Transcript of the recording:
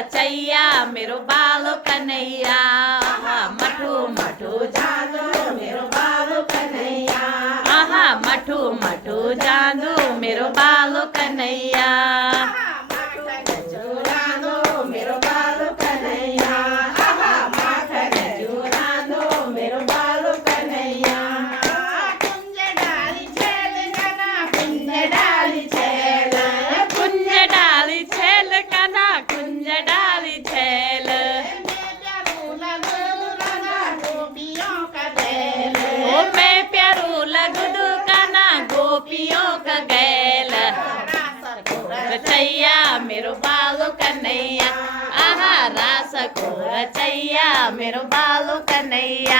रचैया मेरो बालो कन्हैया मठू मठू जादू मेरो बालो कन्हैया मठू मठू जादू मेरो बालो कन्हैया मेरो बालो कन्हैया माखन जुरानो मेरो बालो कन्हैया कुंज डाली छेल कना कुंज डाली छेल कुंज डाली छेल कना कुंज डाली छेल ओ मैं प्यारू लगदू कना गोपियों का गैल रचैया मेरो बालो कन्हैया रास को रचैया मेरो बालो कन्हैया